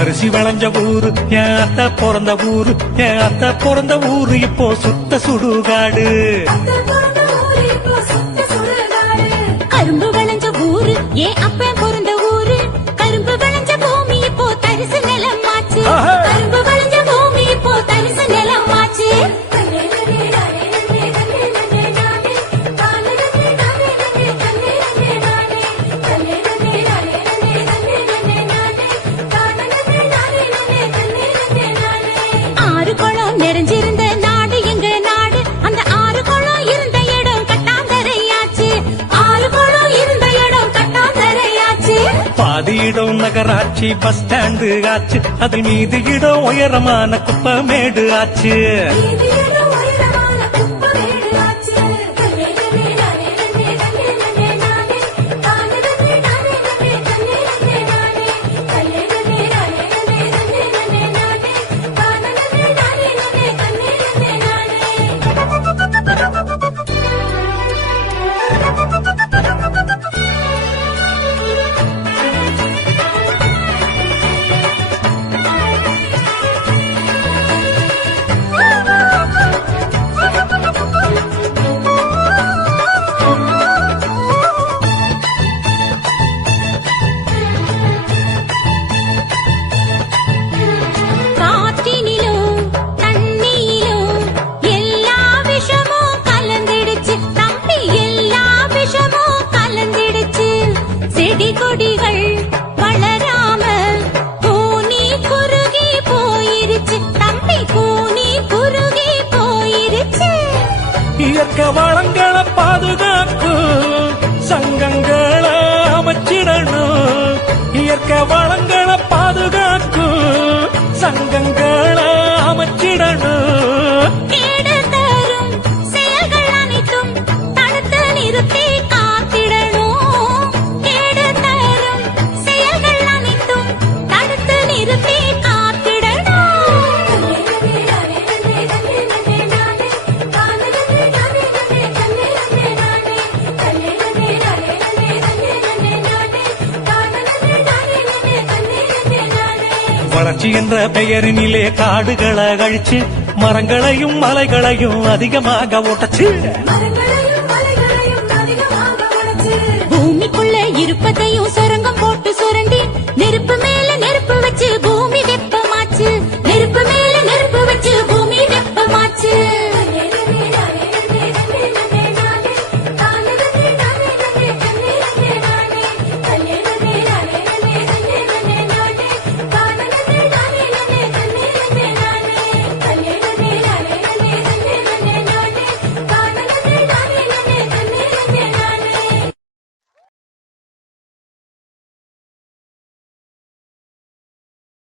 அரிசி விளைஞ்ச ஊரு என் அத்தை பிறந்த ஊரு, என் அத்தை பிறந்த ஊரு இப்போ சுத்த சுடுகாடு. கரும்பு விளைஞ்ச ஊரு என் அப்ப பிறந்த ஊரு, கரும்பு விளைஞ்ச பூமி இப்போ தரிசு நிலமாச்சு. கரும்பு விளைஞ்ச பூமி இப்போ தரிசு நிலமாச்சு. நிறைஞ்சிருந்த நாடு எங்க நாடு, அந்த ஆறு குளம் இருந்த இடம் கட்டாந்தரையாச்சு. ஆறு குளம் இருந்த இடம் கட்டாந்தரையாச்சு. பாதி இடம் நகராட்சி பஸ் ஸ்டாண்டு ஆச்சு, அது மீது இடம் உயரமான குப்பமேடு ஆச்சு. கொடிகள் வளராம கூனி குறுகி போயிருச்சு தம்பி, கூனி குறுகி போயிருச்சு. இயற்கை வளங்களை பாதுகாக்கும் சங்கங்களை அமைச்சிடணும். இயற்கை வளங்களை பாதுகாக்கும் சங்கங்களை அமைச்சிடணும். கேடு தரும் செயல்கள் அனைத்தும் தடுத்து நிறுத்தி வளர்ச்சி என்ற பெயரினிலே காடுகளை அழிச்சு மரங்களையும் மலைகளையும் அதிகமாக ஓட்டச்சு. பூமிக்குள்ள இருப்பதையும் சுரங்கம்